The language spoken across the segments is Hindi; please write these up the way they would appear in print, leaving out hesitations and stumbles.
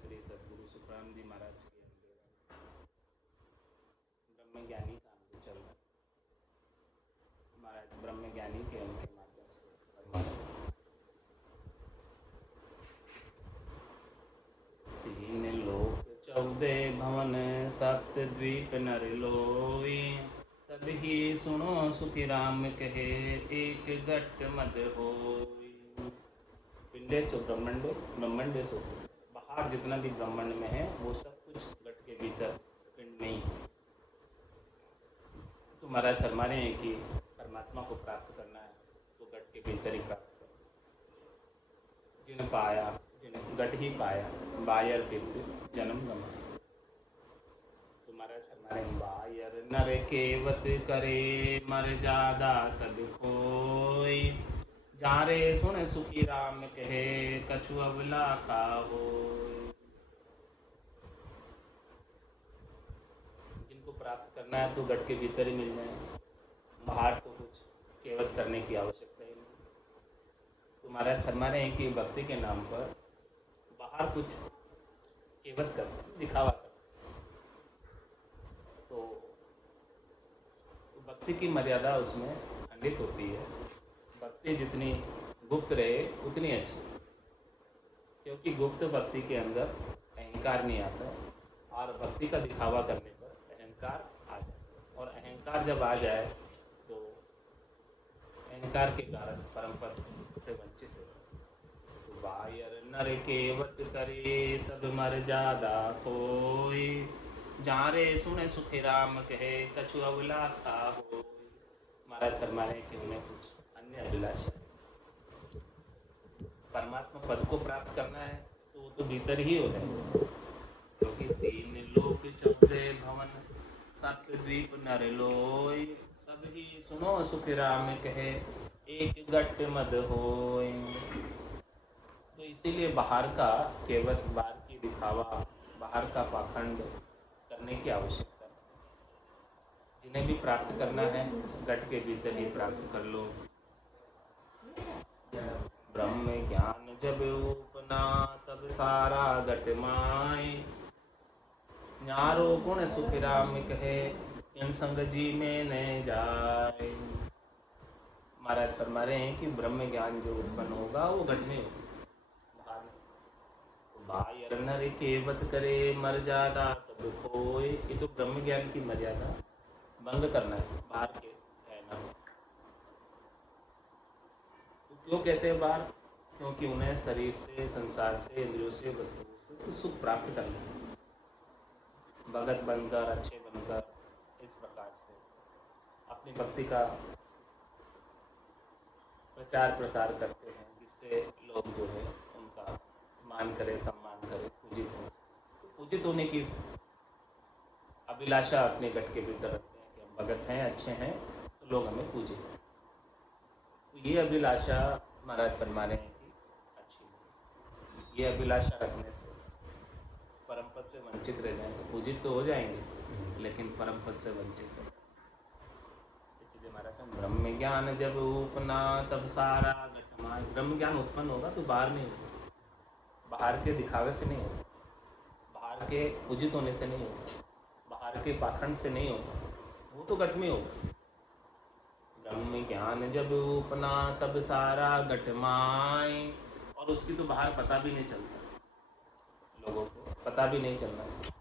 श्री सद्गुरु सुखराम जी महाराज की ब्रह्म ज्ञानी का अनुभव चल रहा है। महाराज ब्रह्म ज्ञानी के उनके माध्यम से तीन लोक 14 भवन सप्त द्वीप नर लोई, सब ही सुनो सुखी राम कहे एक घट मद होई। पिंडेसु ब्रह्मंडे ब्रह्मंडेसु, बाहर जितना भी ब्रह्मांड में है वो सब कुछ घट के भीतर पिंड में ही है। तो महाराज फरमा रहे हैं कि परमात्मा को प्राप्त करना है तो घट के भीतर ही प्राप्त करो। जिन पाया जिन घट ही पाया, बायर फिर जन्म गमा। तो महाराज फरमा रहे हैं बायर नर केवत करे मर जादा सब खोई, जारे सुन सुखी राम कहे कछु अवला खाओ। जिनको प्राप्त करना है तो घट के भीतर ही मिल जाए, बाहर तो कुछ केवत करने की आवश्यकता ही नहीं। तो महाराज फरमा रहे हैं कि भक्ति के नाम पर बाहर कुछ केवत करते हैं, दिखावा करते हैं। तो भक्ति की मर्यादा उसमें खंडित होती है। भक्ति जितनी गुप्त रहे उतनी अच्छी, क्योंकि गुप्त भक्ति के अंदर अहंकार नहीं आता और भक्ति का दिखावा करने पर अहंकार आ जाए, और अहंकार जब आ जाए तो अहंकार के कारण परम पद से वंचित हो। तो बायर नर केवत करे सब मर जादा कोई, जारे सुने सुखी राम कहे कछु अवला था हो। महाराज फरमा रहे कि उन्हें कुछ अन्य अभिलाषा, परमात्मा पद को प्राप्त करना है तो वो तो भीतर ही हो जाएगा, क्योंकि तीन लोक 14 भवन सप्त द्वीप नर लोई, सब ही सुनो सुखी राम कहे एक घट मद होय। तो इसीलिए बाहर का केवल बाहर की दिखावा, बाहर का पाखंड करने की आवश्यकता है। जिन्हें भी प्राप्त करना है घट के भीतर ही प्राप्त कर लो। ब्रह्म ज्ञान जब उपना तब सारा घट माए, न्यारो गुण सुखी राम कहे तीन संग जी में न जाए। महाराज फरमा रहे हैं कि ब्रह्म ज्ञान जो उत्पन्न होगा वो घट में होगा, बाहर नहीं। बायर नर केवत करे मर जादा सब खोए, ये तो ब्रह्म ज्ञान की मर्यादा भंग करना है, बाहर के कहना। तो क्यों कहते हैं बाहर? क्योंकि उन्हें शरीर से, संसार से, इंद्रियों से, वस्तुओं से सुख प्राप्त करना है। भगत बनकर, अच्छे बनकर, इस प्रकार से अपनी भक्ति का प्रचार प्रसार करते हैं, जिससे लोग जो है उनका मान करे, सम्मान करे, पूजित हो। तो पूजित होने की अभिलाषा अपने घट के भीतर रखते हैं कि हम भगत हैं, अच्छे हैं, तो लोग हमें पूजें। तो ये अभिलाषा महाराज फरमा रहे हैं कि अच्छी नहीं। ये अभिलाषा रखने से परम पद से वंचित रह जाएंगे। पूजित तो हो जाएंगे लेकिन परम पद से वंचित रह जाएंगे। इसलिए महाराज ब्रह्म ज्ञान जब उपना तब सारा घटमाए। ब्रह्म ज्ञान उत्पन्न होगा तो बाहर नहीं होगा, बाहर के दिखावे से नहीं होगा, बाहर के पूजित होने से नहीं होगा, बाहर के पाखंड से नहीं होगा, वो तो घट में होगा। ब्रह्म ज्ञान जब उपना तब सारा घटमाए, और उसकी तो बाहर पता भी नहीं चलता, लोगों को पता भी नहीं चलना चाहिए।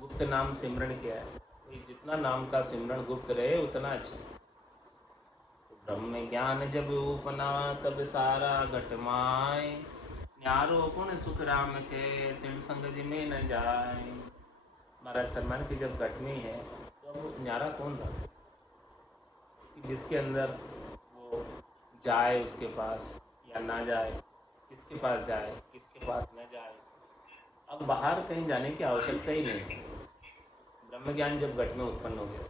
गुप्त नाम सिमरण क्या है? जितना नाम का सिमरण गुप्त रहे उतना अच्छा। तो ब्रह्म ज्ञान जब उपना तब सारा घटमाए, न्यारो गुण सुख राम के तिन संग जी में न जाए। महाराज फरमान की जब घट में है तो अब न्यारा कौन रहा? जिसके अंदर वो जाए उसके पास या ना जाए, किसके पास जाए, किसके पास न जाए, अब बाहर कहीं जाने की आवश्यकता ही नहीं है। ब्रह्म ज्ञान जब घट में उत्पन्न हो गया,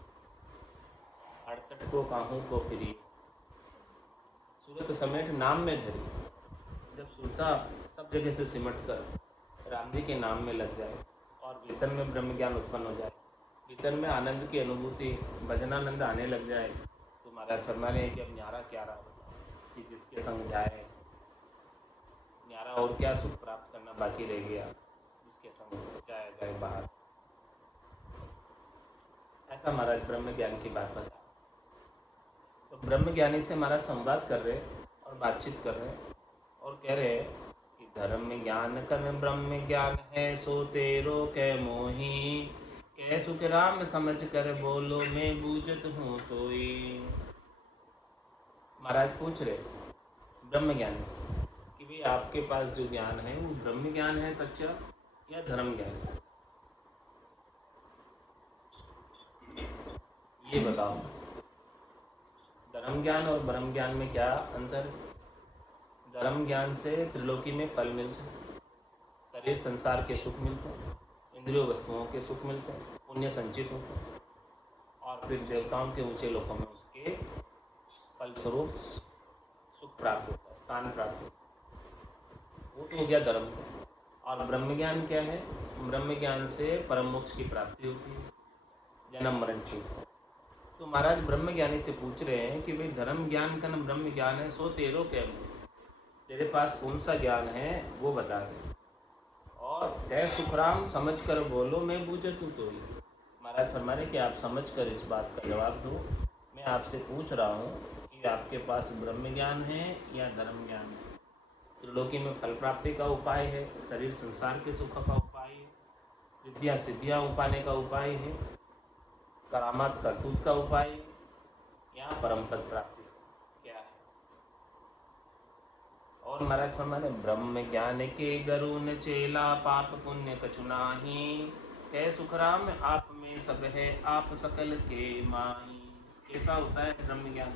68 को काहू को फिरी, सूरत समेत नाम में धरी। जब सुरता सब जगह से सिमट कर राम जी के नाम में लग जाए और भीतर में ब्रह्म ज्ञान उत्पन्न हो जाए, भीतर में आनंद की अनुभूति, भजनानंद आने लग जाए, तो महाराज फरमा रहे हैं कि अब न्यारा क्या रहा कि जिसके संग जाए, न्यारा और क्या सुख प्राप्त करना बाकी रह गया, जिसके संग जाया जाए बाहर। ऐसा महाराज ब्रह्म ज्ञान की बात बता। तो ब्रह्म ज्ञानी से महाराज संवाद कर रहे और बातचीत कर रहे और कह रहे कि धर्म ज्ञान कर्म ब्रह्म ज्ञान है सो तेरो कै मोही, कह सुख राम समझ कर बोलो मैं बूझत हूँ तोई। महाराज पूछ रहे ब्रह्म ज्ञान से कि भाई आपके पास जो ज्ञान है वो ब्रह्म ज्ञान है सच्चा या धर्म ज्ञान है, ये बताओ। धर्म ज्ञान और ब्रह्म ज्ञान में क्या अंतर? धर्म ज्ञान से त्रिलोकी में फल मिलते हैं, शरीर संसार के सुख मिलते हैं, इंद्रियों वस्तुओं के सुख मिलते हैं, पुण्य संचित होते हैं और फिर देवताओं के ऊंचे लोकों में उसके फलस्वरूप सुख प्राप्त होता है, स्थान प्राप्त होता है। वो तो हो गया धर्म का। और ब्रह्म ज्ञान क्या है? ब्रह्म ज्ञान से परम मोक्ष की प्राप्ति होती है, जन्म मरण छूटता है। तो महाराज ब्रह्म ज्ञानी से पूछ रहे हैं कि भाई धर्म ज्ञान का न ब्रह्म ज्ञान है सो तेरो क्या, तेरे पास कौन सा ज्ञान है वो बता दे। और कह सुखराम समझ कर बोलो मैं बूझत हूँ तो ही। महाराज फरमा रहे कि आप समझ कर इस बात का जवाब दो। मैं आपसे पूछ रहा हूँ कि आपके पास ब्रह्म ज्ञान है या धर्म ज्ञान है। त्रिलोकी में फल प्राप्ति का उपाय है, शरीर संसार के सुख का उपाय है, विद्या सिद्धियाँ पाने का उपाय है, करामात करतूत का उपाय है, या परम पद प्राप्ति क्या है? और महाराज फरमाने ब्रह्म ज्ञान के गुरु न चेला पाप पुण्य कछु नाही, कह सुखराम आप में सब है आप सकल के माही। कैसा होता है ब्रह्म ज्ञान?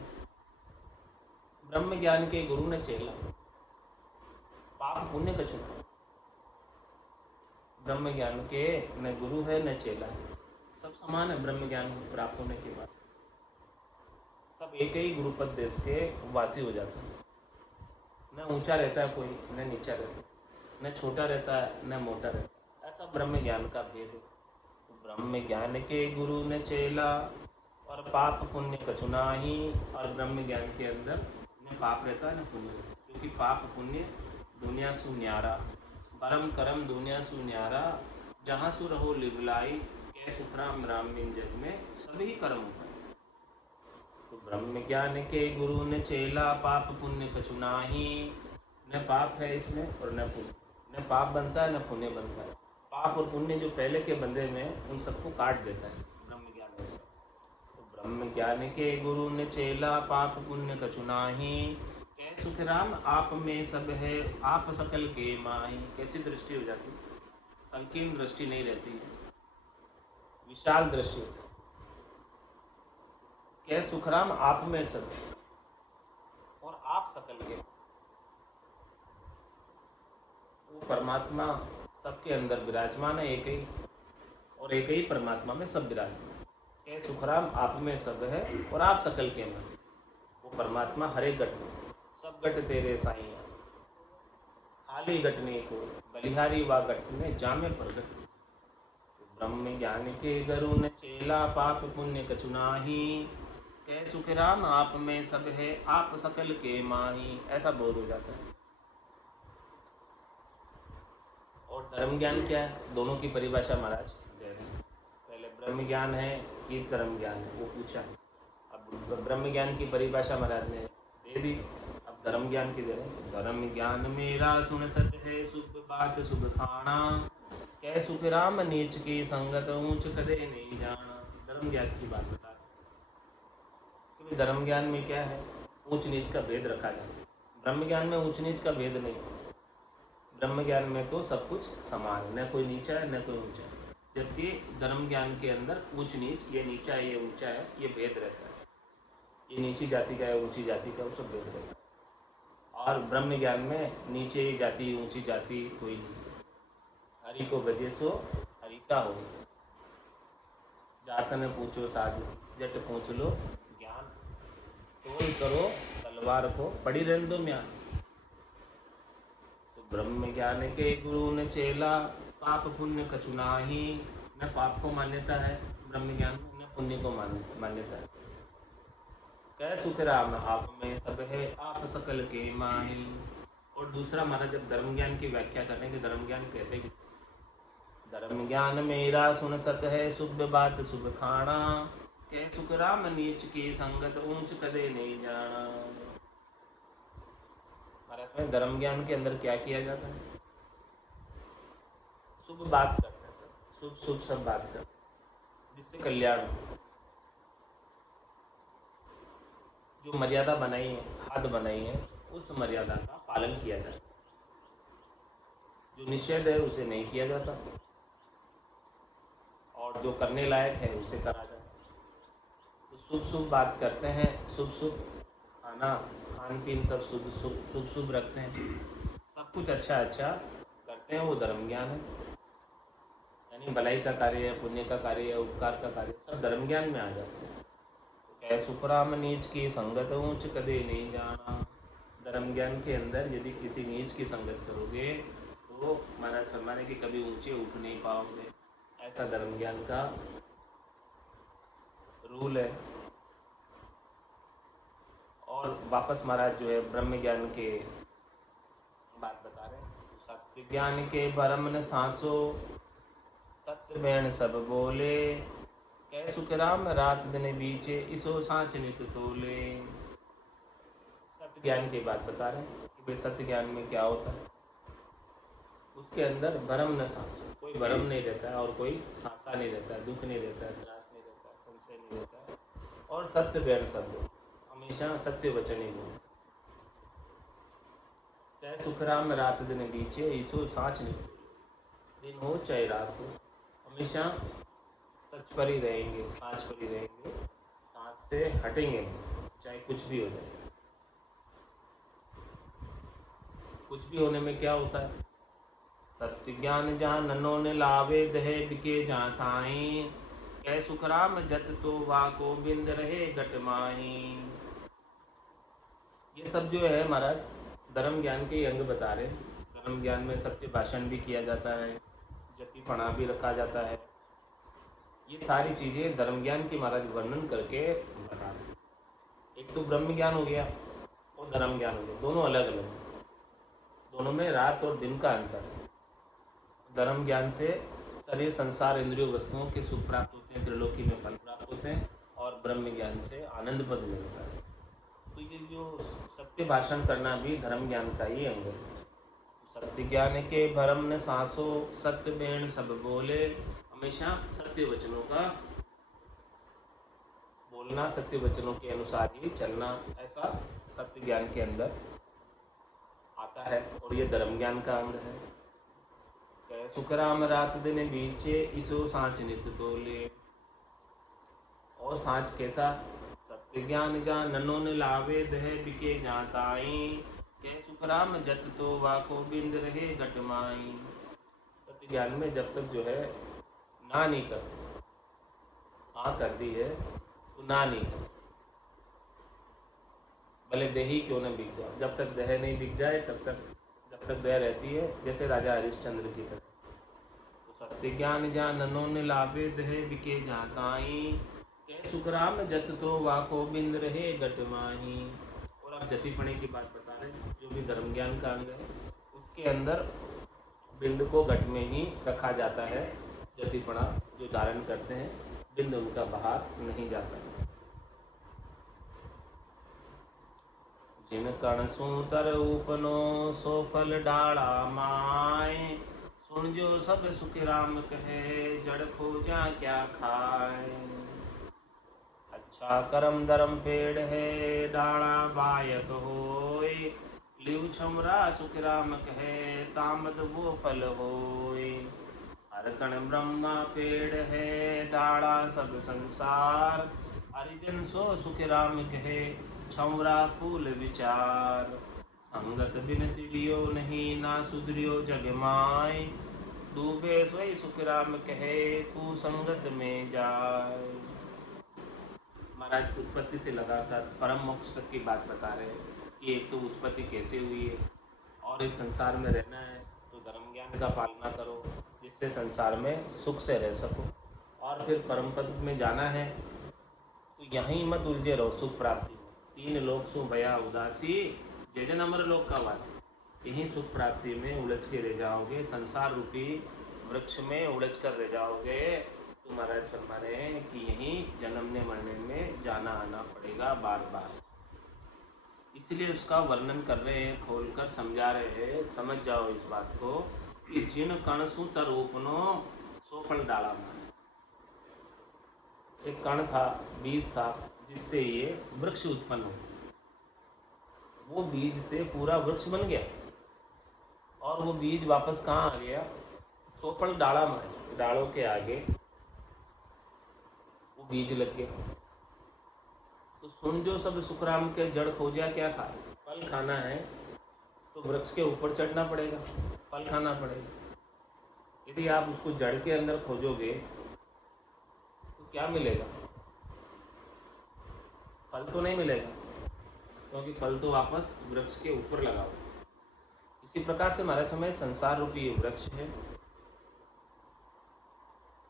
ब्रह्म ज्ञान के गुरु न चेला पाप पुण्य कछु नाही। ब्रह्म ज्ञान के न गुरु है न चेला है, सब समान है। ब्रह्म ज्ञान प्राप्त होने के बाद सब एक ही गुरुपद देश के वासी हो जाते हैं। न ऊंचा रहता है कोई, न नीचा रहता है, न छोटा रहता है न मोटा रहता है। ऐसा ब्रह्म ज्ञान का भेद है। तो ब्रह्म ज्ञान के गुरु न चेला और पाप पुण्य कछु नाही। और ब्रह्म ज्ञान के अंदर न पाप रहता है न पुण्य रहता है, क्योंकि पाप पुण्य दुनिया सु न्यारा, परम करम दुनिया सु न्यारा, जहाँ सु रहो लिवलाई, कह सुखराम राम बिन जग में सभी कर्म उपाय। तो ब्रह्म ज्ञान के गुरु न चेला पाप पुण्य कछु नाही। न पाप है इसमें और न पुण्य, न पाप बनता है न पुण्य बनता है। पाप और पुण्य जो पहले के बंधे में उन सबको काट देता है ब्रह्म ज्ञान से। तो ब्रह्म ज्ञान के गुरु न चेला पाप पुण्य कछु नाही, कह सुखराम आप में सब है आप सकल के माही। कैसी दृष्टि हो जाती है? संकीर्ण दृष्टि नहीं रहती है, विशाल दृष्टि। कह सुखराम आप में सब और आप सकल के। वो परमात्मा सबके अंदर विराजमान है, एक ही, और एक ही परमात्मा में सब विराजमान। कह सुखराम आप में सब है और आप सकल के में। वो परमात्मा हर एक घट में, सब घट तेरे साईं, खाली घट नहीं को बलिहारी वा घट ने जामे प्रगट। ब्रह्म ज्ञान के गुरु न चेला पाप पुण्य कछु नाही, कह सुखराम आप में सब है आप सकल के माही। ऐसा बोध हो जाता है। और धर्म ज्ञान क्या है? दोनों की परिभाषा महाराज दे रहे हैं। पहले ब्रह्म ज्ञान है कि धर्म ज्ञान है, वो पूछा। अब ब्रह्म ज्ञान की परिभाषा महाराज ने दे दी, अब धर्म ज्ञान की दे रहे हैं। धर्म ज्ञान मेरा सुन सत है शुभ बात शुभ खाना, कह सुखराम नीच की संगत ऊंच कदे नहीं जाना। धर्म ज्ञान की बात बता रहे कि धर्म ज्ञान में क्या है? ऊंच नीच का भेद रखा जाता है। ब्रह्म ज्ञान में ऊंच नीच का भेद नहीं। ब्रह्म ज्ञान में तो सब कुछ समान है, न कोई नीचा है न कोई ऊंचा है। जबकि धर्म ज्ञान के अंदर ऊंच नीच, ये नीचा है ये ऊंचा है, ये भेद रहता है। ये नीची जाति का है ऊंची जाति का, वो सब भेद रहता है। और ब्रह्म ज्ञान में नीचे जाति ऊंची जाति कोई नहीं। हरि को भजे सो हरि का हो, जात न पूछो साधु जट पूछ लो ज्ञान, तोल करो तलवार को पड़ी रहने दो म्यान। तो ब्रह्म ज्ञान के गुरु न चेला पाप पुण्य कछु नाही। न पाप को मान्यता है ब्रह्म ज्ञान, न पुण्य को मान्यता है। कह सुखराम आप में सब है आप सकल के माही। और दूसरा हमारा जब धर्म ज्ञान की व्याख्या करने के, धर्म ज्ञान कहते किसे? धर्म ज्ञान मेरा सुन सत है, शुभ बात शुभ खाना, कह सुख राम नीच की संगत, ऊंच कदे नहीं जाना। महाराज में धर्म ज्ञान के अंदर क्या किया जाता है? शुभ बात करते हैं, सब शुभ शुभ सब बात करते हैं जिससे कल्याण हो। जो मर्यादा बनाई है, हद बनाई है, उस मर्यादा का पालन किया जाता है। जो निषेध है उसे नहीं किया जाता, और जो करने लायक है उसे करा जाता है। तो शुभ शुभ बात करते हैं, शुभ शुभ खाना खान पीन सब शुभ शुभ शुभ शुभ रखते हैं, सब कुछ अच्छा अच्छा करते हैं, वो धर्म ज्ञान है। यानी भलाई का कार्य है, पुण्य का कार्य है, उपकार का कार्य, सब धर्म ज्ञान में आ जाते हैं। तो कह सुख राम नीच की संगत, ऊंच कदे नहीं जाना। धर्म ज्ञान के अंदर यदि किसी नीच की संगत करोगे तो महाराज फरमाने कि कभी ऊंचे उठ नहीं पाओगे। ऐसा धर्म ज्ञान का रूल है। और वापस महाराज जो है ब्रह्म ज्ञान के बात बता रहे हैं। सत्य ज्ञान के भरम न सांसो, सत्य बैण सब बोले, कह सुख राम रात दिन बीचे, इसो सांच नित तोले। सत्य ज्ञान की बात बता रहे हैं कि भाई सत्य ज्ञान में क्या होता है। उसके अंदर भरम न सांसो, कोई भरम नहीं रहता है और कोई सांसा नहीं रहता है, दुख नहीं रहता है, त्रास नहीं रहता है, संशय नहीं रहता है। और सत्य बैण सब बोले, हमेशा सत्य वचन ही बोले। चाहे सुख राम रात दिन बीचे, ईसो सांच नहीं तोले। दिन हो चाहे रात हो, हमेशा सच पर ही रहेंगे, सांच पर ही रहेंगे, सांच से हटेंगे नहीं, चाहे कुछ भी हो जाए। कुछ भी होने में क्या होता है? सत्य ज्ञान जहाँ नन्नों ने लावे, दहे बिके जहाँ थाई, कह सुख राम जत तो वाको, बिंद रहे घट माही। ये सब जो है महाराज धर्म ज्ञान के अंग बता रहे हैं। धर्म ज्ञान में सत्य भाषण भी किया जाता है, जतिपणा भी रखा जाता है। ये सारी चीज़ें धर्म ज्ञान की महाराज वर्णन करके बता रहे हैं। एक तो ब्रह्म ज्ञान हो गया और धर्म ज्ञान हो गया, दोनों अलग अलग हैं। दोनों में रात और दिन का अंतर है। धर्म ज्ञान से शरीर संसार इंद्रियों वस्तुओं के सुख प्राप्त होते हैं, त्रिलोकी में फल प्राप्त होते हैं, और ब्रह्म ज्ञान से आनंद पद मिलता है। तो ये जो सत्य भाषण करना भी धर्म ज्ञान का ही अंग है। सत्य ज्ञान के भरम न सांसो, सत्य बैण सब बोले, हमेशा सत्य वचनों का बोलना, सत्य वचनों के अनुसार ही चलना, ऐसा सत्य ज्ञान के अंदर आता है। और ये धर्म ज्ञान का अंग है। कह सुख राम रात दिन बीचे, इसो सांच नित तोले। और सांच कैसा? सत्य ज्ञान जा नन्नों ने लावे, दह बिके जहाँ ताई, कह सुख राम जत तो वाको, बिंद रहे घट माई। सत्य ज्ञान में जब तक जो है ना नहीं कर, हाँ कर दी है तो ना नहीं कर, भले देह ही क्यों न बिक जाए, जब तक देह नहीं बिक जाए तब तक, जब तक देह रहती है, जैसे राजा हरिश्चंद्र की तरह। तो सत्य ज्ञान जहाँ नन्नों ने लावे, दह बिके जहाँ ताई, कह सुख राम जत तो वाको, बिंद रहे घट माही। और आप जतिपणे की बात बता रहे हैं, जो भी धर्म ज्ञान का अंग है उसके अंदर बिंद को घट में ही रखा जाता है। जतिपणा जो धारण करते हैं, बिंद उनका बाहर नहीं जाता है। जिन कण सूतर उपनो, सो फल डाला माए, सुन जो सब सुख राम कहे, जड़ खोजा क्या खाए। अच्छा करम धर्म पेड़ है, डाला बायक होय, लिव छमरा सुख राम कहे, तामद वो फल होय। हर कण ब्रह्मा पेड़ है, डाला सब संसार, हरिजन सो सुख राम कहे, छमरा फूल विचार। संगत बिन तिलियो नहीं, ना सुधरियो जग माय, डूबे सोई सुख राम कहे, तू संगत में जाए। महाराज उत्पत्ति से लगाकर परम मोक्ष तक की बात बता रहे हैं कि एक तो उत्पत्ति कैसे हुई है, और इस संसार में रहना है तो धर्म ज्ञान का पालना करो जिससे संसार में सुख से रह सको, और फिर परम पद में जाना है तो यहीं मत उलझे रहो सुख प्राप्ति में। तीन लोक सु भया उदासी, जय जन अमर लोक का वासी। यहीं सुख प्राप्ति में उलझ के रह जाओगे, संसार रूपी वृक्ष में उड़ज कर रह जाओगे तो महाराज फरमा रहे हैं कि यहीं जन्मने मरने में जाना आना पड़ेगा बार बार। इसलिए उसका वर्णन कर रहे हैं, खोलकर समझा रहे हैं। समझ जाओ इस बात को कि जिन कणसु तरोपनो सो फल डाला माए। एक कण था, बीज था, जिससे ये वृक्ष उत्पन्न हो। वो बीज से पूरा वृक्ष बन गया और वो बीज वापस कहाँ आ गया? सोफल डाला मारे, डालों के आगे वो बीज लग गया। तो सुन जो सब सुखराम के जड़ खोजा क्या खाए। फल खाना है तो वृक्ष के ऊपर चढ़ना पड़ेगा, फल खाना पड़ेगा। यदि आप उसको जड़ के अंदर खोजोगे तो क्या मिलेगा? फल तो नहीं मिलेगा, क्योंकि फल तो वापस वृक्ष के ऊपर लगा हुआ। इसी प्रकार से महाराज हमें संसार रूपी वृक्ष है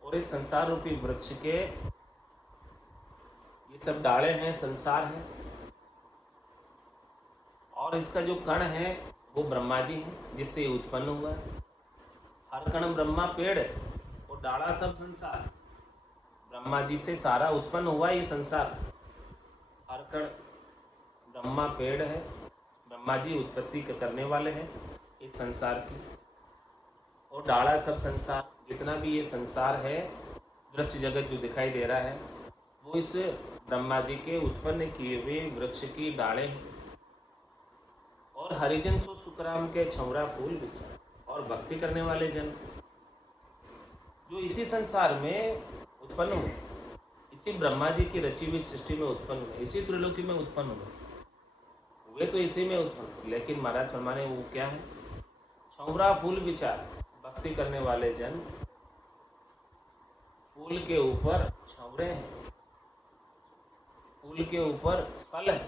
और इस संसार रूपी वृक्ष के ये सब डाले हैं, संसार है। और इसका जो कण है वो ब्रह्मा जी है, जिससे ये उत्पन्न हुआ है। हर कण ब्रह्मा पेड़ है और डाला सब संसार। ब्रह्मा जी से सारा उत्पन्न हुआ ये संसार। हर कण ब्रह्मा पेड़ है, ब्रह्मा जी उत्पत्ति करने वाले हैं इस संसार की। और डाला सब संसार, जितना भी ये संसार है, दृश्य जगत जो दिखाई दे रहा है, वो इस ब्रह्मा जी के उत्पन्न किए हुए वृक्ष की डाले हैं। और हरिजन सो सुखराम के छौरा फूल विचार। और भक्ति करने वाले जन जो इसी संसार में उत्पन्न हुए, इसी ब्रह्मा जी की रची हुई सृष्टि में उत्पन्न हुए, इसी त्रिलोकी में उत्पन्न हुए तो इसी में उत्पन्न हुए। लेकिन महाराज फरमाने वो क्या है? छौरा फूल विचार। भक्ति करने वाले जन फूल के ऊपर छौरे हैं, फूल के ऊपर फल है।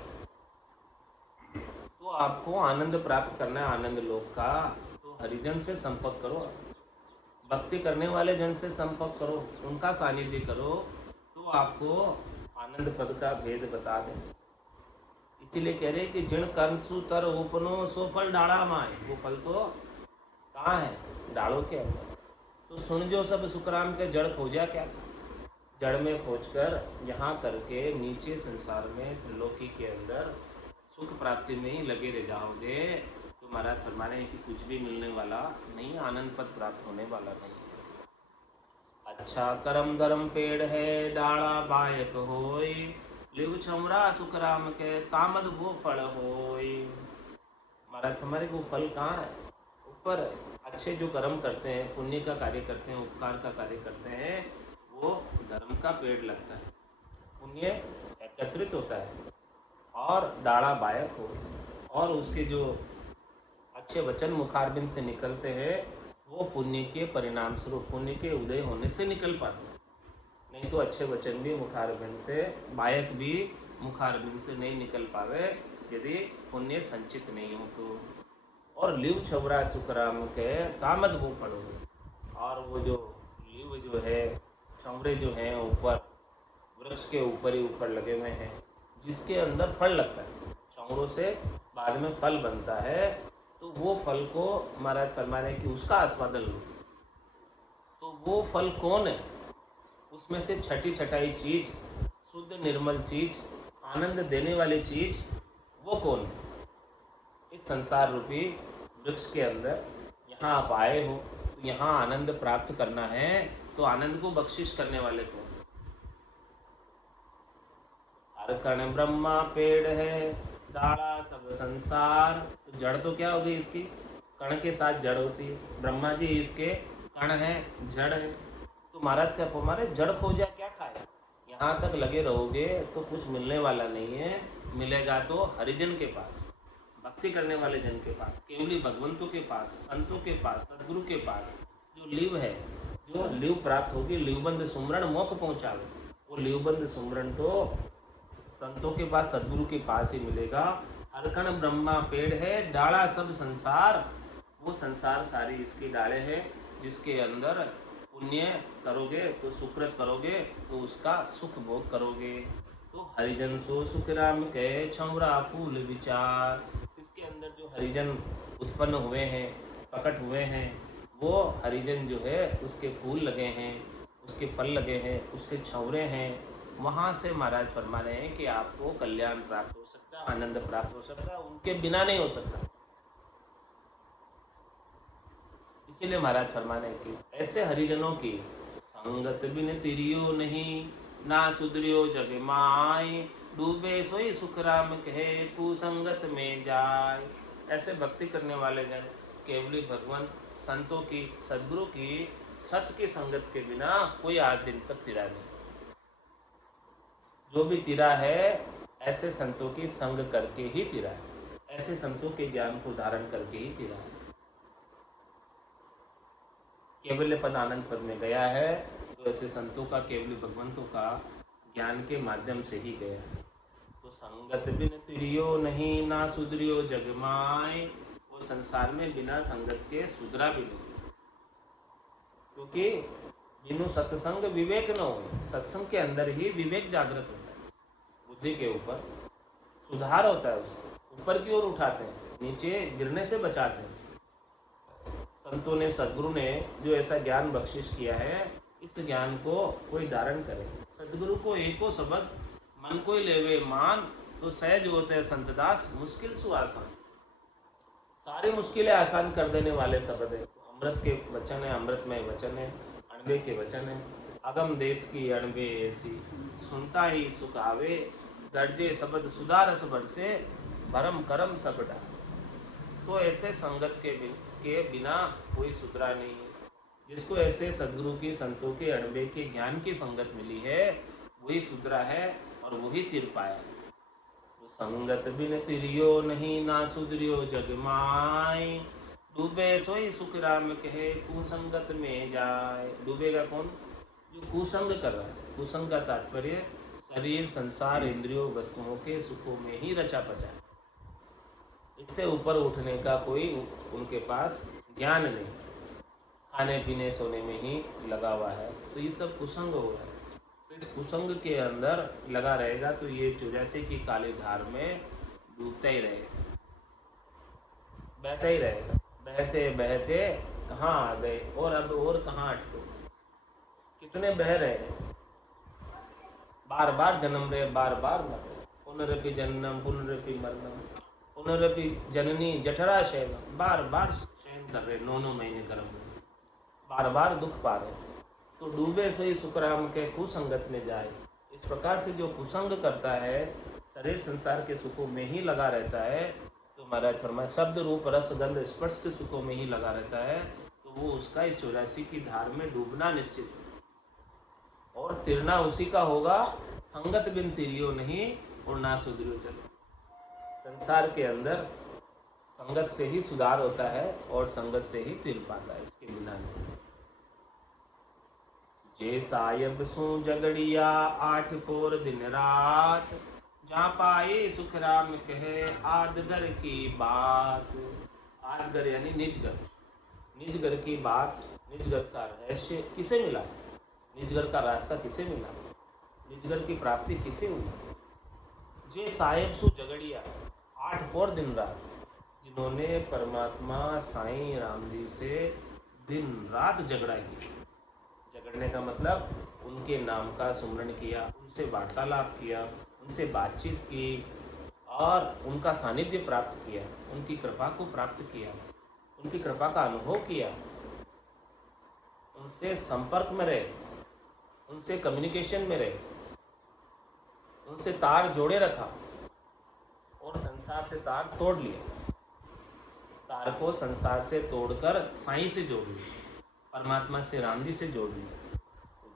तो आपको आनंद प्राप्त करना है, आनंद लोक का, तो हरिजन से संपर्क करो, भक्ति करने वाले जन से संपर्क करो, उनका सानिध्य करो, तो आपको आनंद पद का भेद बता दें। इसीलिए कह रहे कि जिन कर्मसु तर उपनो सो फल डाला माए। वो फल तो कहाँ है? डालों के अंदर। तो सुन जो सब सुखराम के जड़ खोजा क्या था। जड़ में खोजकर यहाँ करके नीचे संसार में त्रिलोकी के अंदर सुख प्राप्ति में ही लगे रह जाओगे तो महाराज फरमाने हैं कि कुछ भी मिलने वाला नहीं, आनंद पद प्राप्त होने वाला नहीं है। अच्छा करम धर्म पेड़ है, डाला बायक होय, लिव छमरा सुखराम के तामद वो फल होय। महाराज हमारे को फल कहाँ है? ऊपर है। अच्छे जो कर्म करते हैं, पुण्य का कार्य करते हैं, उपकार का कार्य करते हैं, वो धर्म का पेड़ लगता है, पुण्य एकत्रित होता है और डाला बायक हो। और उसके जो अच्छे वचन मुखारबिंद से निकलते हैं वो पुण्य के परिणाम स्वरूप, पुण्य के उदय होने से निकल पाते हैं। नहीं तो अच्छे वचन भी मुखारबिंद से, बायक भी मुखारबिंद से नहीं निकल पावे यदि पुण्य संचित नहीं हो तो। और लिव छबरा सुखराम के तामद वो पड़ोगे। और वो जो लिव जो है, छमरे जो हैं ऊपर वृक्ष के ऊपर ही ऊपर लगे हुए हैं, जिसके अंदर फल लगता है, छमरों से बाद में फल बनता है, तो वो फल को महाराज फरमा रहे हैं कि उसका आस्वादन लो। तो वो फल कौन है? उसमें से छठी छटाई चीज, शुद्ध निर्मल चीज, आनंद देने वाली चीज, वो कौन है? इस संसार रूपी वृक्ष के अंदर यहाँ आप आए हो तो यहाँ आनंद प्राप्त करना है, तो आनंद को बख्शिश करने वाले कौन? हर कण ब्रह्मा पेड़ है, डाला सब संसार। तो जड़ तो क्या होगी इसकी? कण के साथ जड़ होती है। ब्रह्मा जी इसके कण है, जड़ है। तो महाराज क्या हमारे जड़ खोजा क्या खाए? यहाँ तक लगे रहोगे तो कुछ मिलने वाला नहीं है। मिलेगा तो हरिजन के पास, भक्ति करने वाले जन के पास, केवली भगवंतों के पास, संतों के पास, सदगुरु के पास। जो लिव है, जो लिव प्राप्त होगी, लिवबंद सुमरण मोक्ष पहुँचावे। वो लिवबंद सुमरण तो संतों के पास, सदगुरु के पास ही मिलेगा। हर कण ब्रह्मा पेड़ है, डाला सब संसार। वो संसार सारी इसकी डाले हैं, जिसके अंदर पुण्य करोगे तो सुकृत करोगे तो उसका सुख भोग करोगे। तो हरिजन सो सुख राम कहे, छमरा फूल विचार। इसके अंदर जो हरिजन उत्पन्न हुए हैं, प्रकट हुए हैं, वो हरिजन जो है उसके फूल लगे हैं, उसके फल लगे हैं, उसके छौरे हैं, वहाँ से महाराज फरमा रहे हैं कि आपको कल्याण प्राप्त हो सकता है, आनंद प्राप्त हो सकता है, उनके बिना नहीं हो सकता। इसीलिए महाराज फरमा रहे हैं कि ऐसे हरिजनों की संगत बिन तिरियो नहीं, ना सुधरियो जग माय, डूबे सोई सुख राम कहे कुसंगत में जाय। ऐसे भक्ति करने वाले जन केवली भगवान संतों की, सदगुरु की, सत की संगत के बिना कोई आज दिन तक तिरा नहीं। जो भी तिरा है ऐसे संतों की संग करके ही तिरा है, ऐसे संतों के ज्ञान को धारण करके ही तिरा है। केवल्य पद आनंद पद में गया है तो ऐसे संतों का, केवली भगवंतों का ज्ञान के माध्यम से ही गया है। तो संगत बिन तिरियो नहीं, ना सुधरियो जग माय, वो संसार में बिना संगत के सुधरा भी नहीं, क्योंकि बिनु सत्संग विवेक न हो। सत्संग के अंदर ही विवेक जागृत होता है, बुद्धि के ऊपर सुधार होता है, उसको ऊपर की ओर उठाते हैं, नीचे गिरने से बचाते हैं। संतों ने, सदगुरु ने जो ऐसा ज्ञान बख्शिश किया है, इस ज्ञान को कोई धारण करे। सदगुरु को एको शब्द मन को लेवे मान, तो सहज होते हैं संतदास मुश्किल सु आसान। सारी मुश्किलें आसान कर देने वाले शब्द है। अमृत के वचन है, अमृतमय वचन है, अणबे के वचन है। अगम देश की अणबे ऐसी, सुनता ही सुख आवे, दर्जे शब्द सुधारस बरसे, भरम करम सब डाले। तो ऐसे संगत के बिना कोई सुधरा नहीं है। जिसको ऐसे सदगुरु की, संतों के, अणबे के ज्ञान की संगत मिली है, वही सुधरा है और वही तिर पाया। तो संगत बिन तिरियो नहीं, ना सुधरियो जग माय, डूबे सोई सुख राम कहे कुसंगत में जाए। डूबेगा कौन? जो कुसंग कर रहा है। कुसंग का तात्पर्य शरीर, संसार, इंद्रियों, वस्तुओं के सुखों में ही रचा पचा है। इससे ऊपर उठने का कोई उनके पास ज्ञान नहीं, खाने पीने सोने में ही लगा हुआ है। तो ये सब कुसंग हो रहा है। तो इस कुसंग के अंदर लगा रहेगा तो ये 84 की काली धार में डूबता ही रहेगा, बहता ही रहेगा। बहते बहते कहाँ आ गए और अब और कहाँ अटको। कितने बह रहे हैं, बार बार जन्म रहे, बार बार मर रहे। पुनरपि जन्म पुनरपि मरणम, पुनरपि जननी जठरा शयनम, बार बार शयन कर रहे, 9 महीने गर्भ में, बार बार दुख पा रहे। तो डूबे सोई सुखराम के कुसंगत में जाए। इस प्रकार से जो कुसंग करता है, शरीर संसार के सुखों में ही लगा रहता है, तो महाराज फरमाए शब्द रूप रस गंध स्पर्श के सुखों में ही लगा रहता है, तो वो उसका इस 84 की धार में डूबना निश्चित है। और तिरना उसी का होगा, संगत बिन तिरियो नहीं और ना सुधरियो जग। संसार के अंदर संगत से ही सुधार होता है और संगत से ही तिर पाता है, इसके बिना नहीं। जे सायब सु जगड़िया 8 पोर दिन रात, जहाँ पाए सुख राम कहे आदगर की बात। आदगर यानी निज घर, निज घर की बात, निज घर का रहस्य किसे मिला, निज घर का रास्ता किसे मिला, निज घर की प्राप्ति किसे हुई। जे साहेब सु जगड़िया 8 पोर दिन रात, जिन्होंने परमात्मा साईं राम जी से दिन रात झगड़ा किया। झगड़ने का मतलब उनके नाम का सुमरण किया, उनसे वार्तालाप किया, उनसे बातचीत की और उनका सानिध्य प्राप्त किया, उनकी कृपा को प्राप्त किया, उनकी कृपा का अनुभव किया, उनसे संपर्क में रहे, उनसे कम्युनिकेशन में रहे, उनसे तार जोड़े रखा और संसार से तार तोड़ लिया। तार को संसार से तोड़कर साईं से जोड़ लिया, परमात्मा से, राम जी से जोड़ लिया।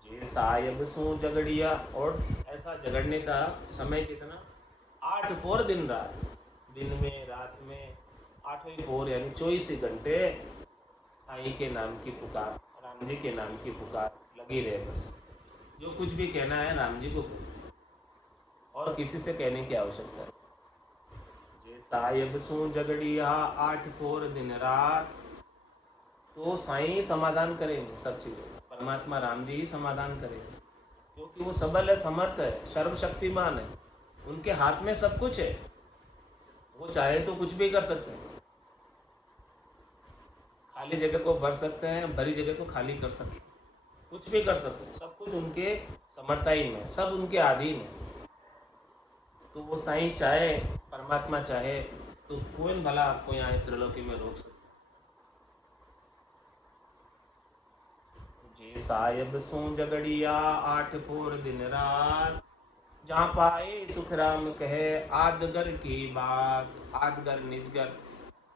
जे सायब सु जगड़िया, और ऐसा झगड़ने का समय कितना, 8 पोर दिन रात। दिन में, रात में 8 पोर यानी 24 घंटे साईं के नाम की पुकार, राम जी के नाम की पुकार लगी रहे। बस जो कुछ भी कहना है राम जी को बोलो, और किसी से कहने की आवश्यकता है। जे सायब सु जगड़िया 8 पोर दिन रात, तो साईं समाधान करेंगे सब चीज़ों, परमात्मा राम जी ही समाधान करेंगे, क्योंकि वो सबल है, समर्थ है, सर्वशक्तिमान है, उनके हाथ में सब कुछ है, वो चाहे तो कुछ भी कर सकते हैं। खाली जगह को भर सकते हैं, भरी जगह को खाली कर सकते हैं, कुछ भी कर सकते हैं, सब कुछ उनके समर्थाई में, सब उनके अधीन है। तो वो साईं चाहे, परमात्मा चाहे तो कौन भला आपको यहाँ इस त्रिलोकी में रोक सकता है। जे साहिब सो जगड़िया आठ फोर दिन रात, जहाँ पाए सुख राम कहे आदगर की बात। आदगर निजगर,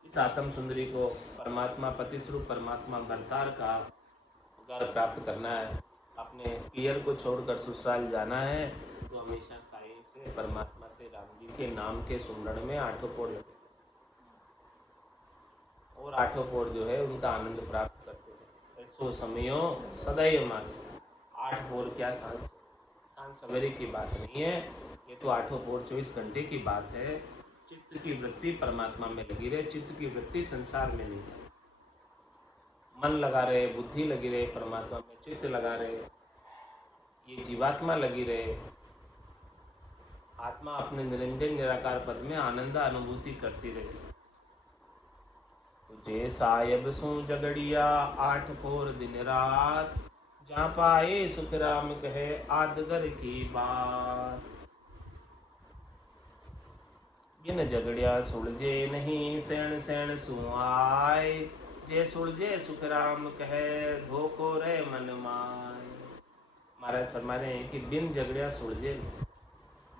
इस आत्म सुंदरी को परमात्मा पति स्वरूप परमात्मा भरतार का घर प्राप्त करना है, अपने पियर को छोड़कर ससुराल जाना है, तो हमेशा साईं से, परमात्मा से, राम जी के नाम के सुमरण में आठों पौड़ लगे और आठों पौड़ जो है उनका आनंद प्राप्त करते हैं। ऐसो समयो सदैव माने। आठ पौड़ क्या सांस सवेरे की बात नहीं है, ये तो आठों पौड़ 24 घंटे की बात है। चित्त की वृत्ति परमात्मा में लगी रहे, चित्त की वृत्ति संसार में नहीं, मन लगा रहे, बुद्धि लगी रहे परमात्मा में, चित्त लगा रहे, ये जीवात्मा लगी रहे, आत्मा अपने निरंजन निराकार पद में आनंद अनुभूति करती रहे। जे साहिब सो जगड़िया आठ फोर दिन रात, जहाँ पाए सुख राम कहे आदगर की बात। बिन जगड़िया सुलझे नहीं सैन सैन सुआय, जे सुलझे सुख राम कहे धोको रे मन माय। महाराज फरमा रहे हैं कि बिन झगड़िया सुलझे,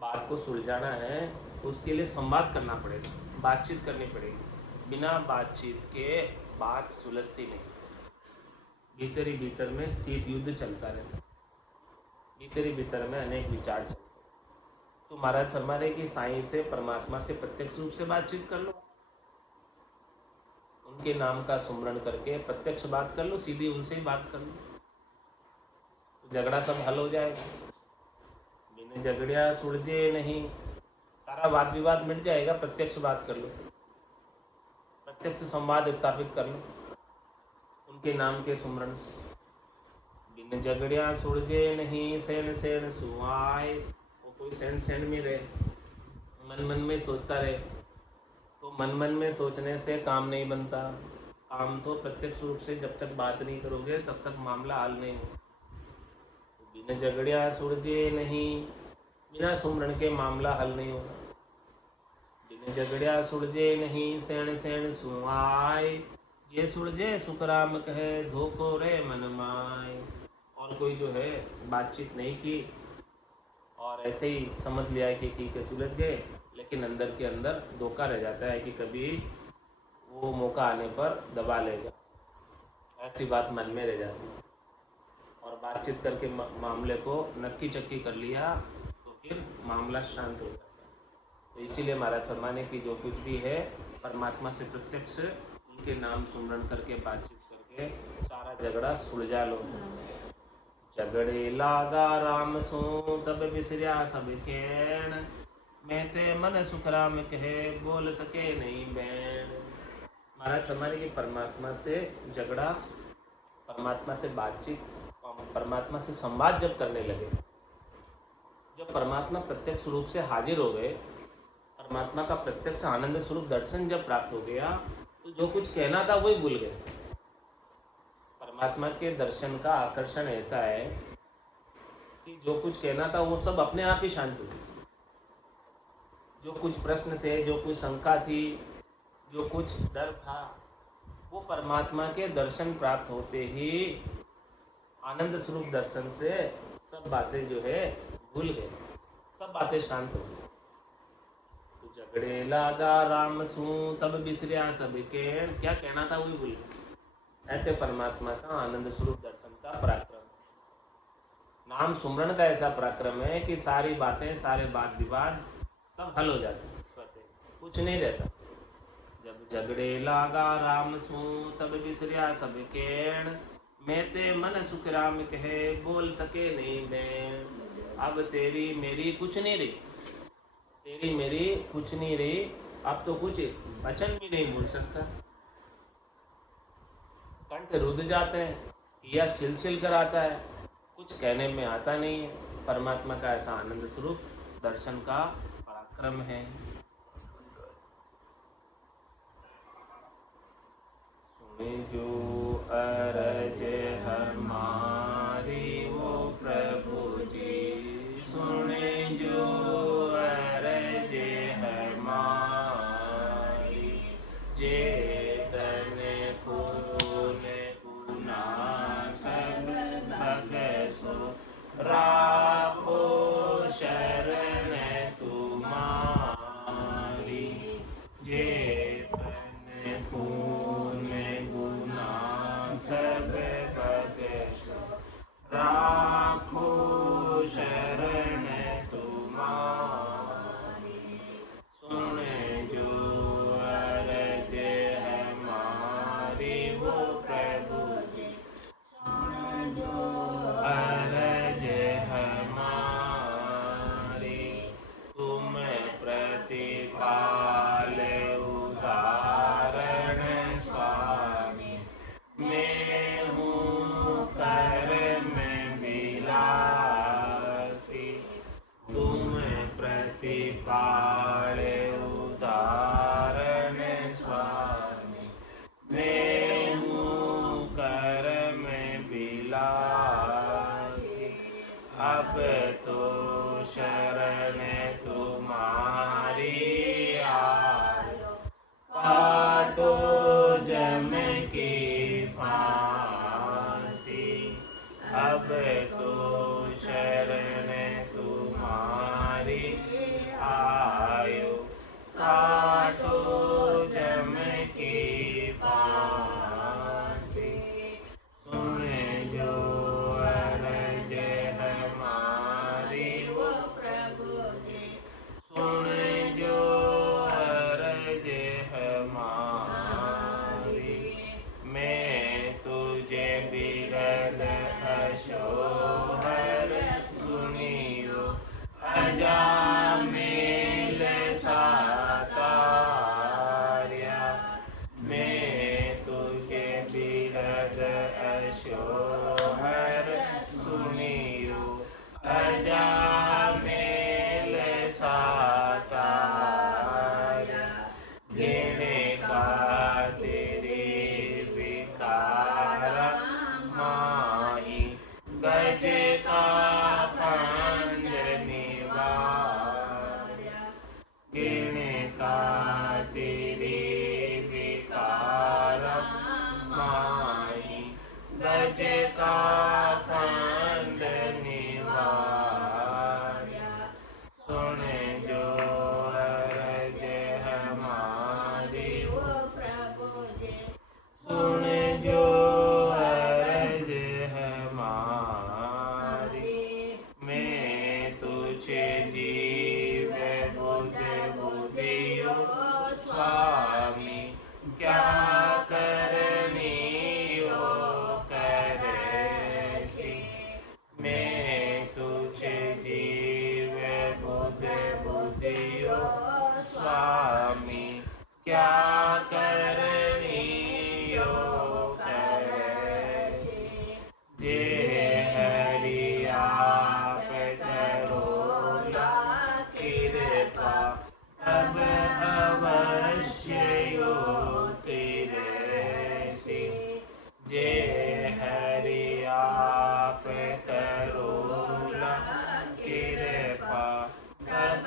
बात को सुलझाना है तो उसके लिए संवाद करना पड़ेगा, बातचीत करनी पड़ेगी। बिना बातचीत के बात सुलझती नहीं। भीतर ही भीतर में शीत युद्ध चलता रहता, भीतर ही भीतर में अनेक विचार चलते। तो महाराज फरमा रहे कि साईं से, परमात्मा से प्रत्यक्ष रूप से बातचीत कर लो, उनके नाम का सुमरण करके प्रत्यक्ष बात कर लो, सीधी उनसे ही बात कर लो, झगड़ा सब हल हो जाएगा। बिन झगड़िया सुलझे नहीं, सारा वाद विवाद मिट जाएगा। प्रत्यक्ष बात कर लो, प्रत्यक्ष संवाद स्थापित कर लो उनके नाम के सुमरण से। बिन झगड़िया सुलझे नहीं सैन सैन सुआय, वो कोई सैन सैन में रहे, मन मन में सोचता रहे, तो मन मन में सोचने से काम नहीं बनता। काम तो प्रत्यक्ष रूप से जब तक बात नहीं करोगे तब तक मामला हल नहीं हो। बिन झगड़िया सुलझे नहीं, बिना सुमरण के मामला हल नहीं होगा। बिन झगड़िया सुलझे नहीं सैन सैन सुआय, जे सुलझे सुख राम कहे धोको रे मन माय। और कोई जो है बातचीत नहीं की और ऐसे ही समझ लिया है कि ठीक है सुलझ गए, लेकिन अंदर के अंदर धोखा रह जाता है कि कभी वो मौका आने पर दबा लेगा, ऐसी बात मन में रह जाती है। और बातचीत करके मामले को नक्की चक्की कर लिया तो फिर मामला शांत हो जाता है। तो इसीलिए महाराज फरमाने की जो कुछ भी है परमात्मा से प्रत्यक्ष उनके नाम सुमरण करके बातचीत करके सारा झगड़ा सुलझा लो। झगड़े लागा राम सो तब बिसरिया सब कैन, मैं ते मन सुख राम कहे बोल सके नहीं बैन। महाराज हमारे की परमात्मा से झगड़ा, परमात्मा से बातचीत, परमात्मा से संवाद जब करने लगे, जब परमात्मा प्रत्यक्ष रूप से हाजिर हो गए, परमात्मा का प्रत्यक्ष आनंद स्वरूप दर्शन जब प्राप्त हो गया, तो जो कुछ कहना था वही भूल गए। परमात्मा के दर्शन का आकर्षण ऐसा है कि जो कुछ कहना था वो सब अपने आप ही शांत हो गए। जो कुछ प्रश्न थे, जो कुछ शंका थी, जो कुछ डर था, वो परमात्मा के दर्शन प्राप्त होते ही आनंद स्वरूप दर्शन से सब बातें जो है भूल गए, सब बातें शांत हो गई। तो झगड़े लागा राम सू तब बिसरिया सब केण, क्या कहना था वही भूल गए। ऐसे परमात्मा का आनंद स्वरूप दर्शन का पराक्रम, नाम सुमरण का ऐसा पराक्रम है कि सारी बातें, सारे वाद विवाद सब हल हो जाते हैं, कुछ नहीं रहता। जब झगड़े लागा राम सू तब बिसरिया सब केण, मैं ते मन सुख राम कहे बोल सके नहीं बैन। अब तेरी मेरी कुछ नहीं रही, तेरी मेरी कुछ नहीं रही, अब तो कुछ वचन भी नहीं बोल सकता। कंठ रुध जाते हैं, या छिल कर आता है, कुछ कहने में आता नहीं है। परमात्मा का ऐसा आनंद स्वरूप दर्शन का पराक्रम है। जो अरज हमारी वो प्रभु जी सुने, जो अरज हमारी। जेतन खून गुना सब भगसो, राखो शरण तुम्हारी। जेतन खून गुना सब भगसो, राखो शरण तुम्हारी। सुन जो अरज हमारी वो प्रभु जी सुन, जो अरज हमारी। तुम प्रतिपाल उदाहरण स्वामी, मैं हूँ कर में बिलासी। तुम प्रतिपाल उदाहरण स्वामी, मैं हूँ कर में बिलासी। अब तो शरण तुम्हारी आयो, काटो जम की फांसी। अब तो शरण तुम्हारी आयो, काटो जम की फांसी। सुन जो अरज हमारी वो प्रभु जी सुन, जो अरज हमारी। मैं तुझे बिरद अशोहर सुनियो, अजामिल सातार्या। मैं तुझे बिरद अशोहर सुनियो, अजामिल सातार्या। गिने का तेरे विकार माही, गज का फंद निवार्या। गिने का तेरे विकार माही, गज का फंद निवार्या। सुन जो अरज हमारी वो प्रभु जी सुन, जो अरज हमारी। मैं तुझे जीव बुध बुधियो स्वामी, क्या करनियो करैसी। मैं तुझे जीव बुध बुधियो स्वामी, क्या करनियो करैसी। जे हरि आप करोला कृपा, तब अवश्य होती रहसी। जे हरि आप करोला कृपा, तब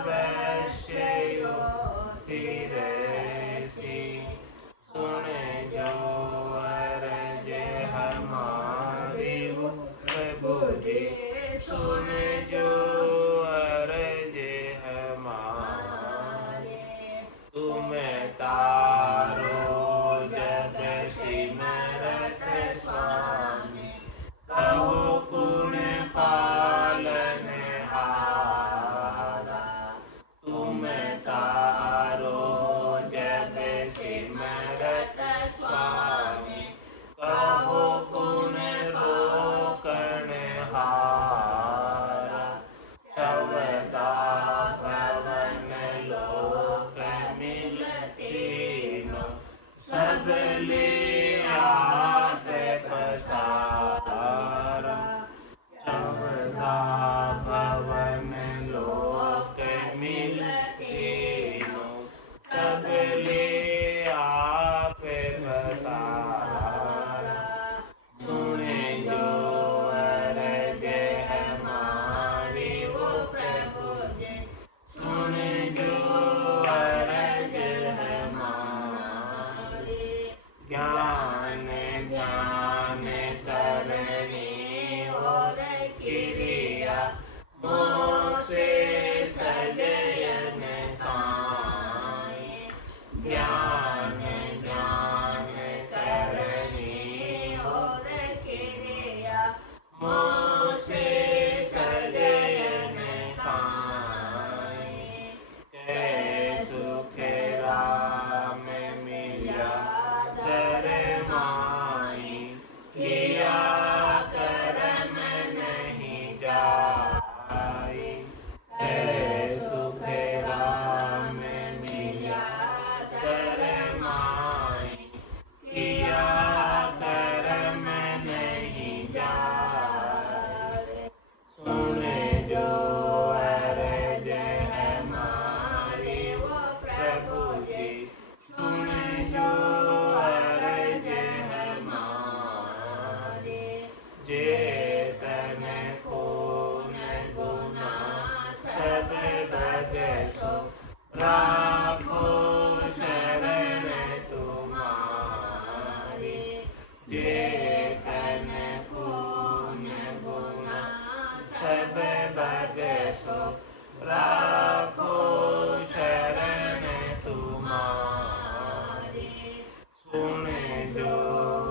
अवश्य होती रहसी। सुन जो अरज हमारी वो प्रभु जी सुन, जो अरज हमारी। तुम तारो जब सिमरत स्वामी, कहो पुन पालन हारा। तुम तारो जब सिमरत स्वामी, कहो पुन रोकन हारा। चौदा भवन लोक मिलती नो, सब ले आप पसारा। चौदा भवन लोक मिलती नो, सब ले आप पसारा। मोह से सजन खाए, कै सुख राम मिला दर माई, किया करम नहीं जाई, कै सुख राम मिला दर माई, किया करम नहीं जाए। सुन जो अरज हमारे वो प्रभु जी, सुन जो अरज हमारे, जे तन को न गुना सब बगसो, राखो शरण तुम्हारे, जे तन को न गुना सब बगसो, राखो शरण तुम्हारे। सुन जो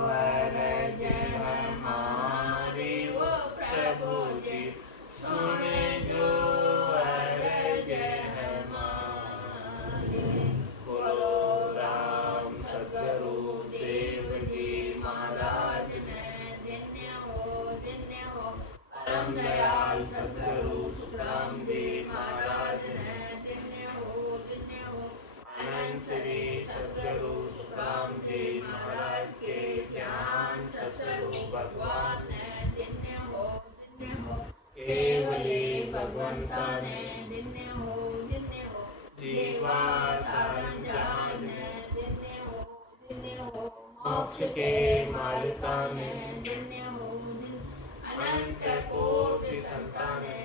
अरज हमारी वो प्रभु जी, सुन जो अरज हमारी। बोलो राम सद्गुरु देव जी महाराज ने, धन्य हो परम दयाल सद्गुरु सुखराम जी महाराज ने, धन्य हो अनंत श्री सद्गुरु सुखराम जी महाराज के ज्ञान सद्गुरु भगवान ने, धन्य हो केवली भगवंता ने, धन्य हो जीवा साधन जान ने, धन्य हो मोक्ष के मार्ग ने, धन्य हो अनंत कोटि संतान ने,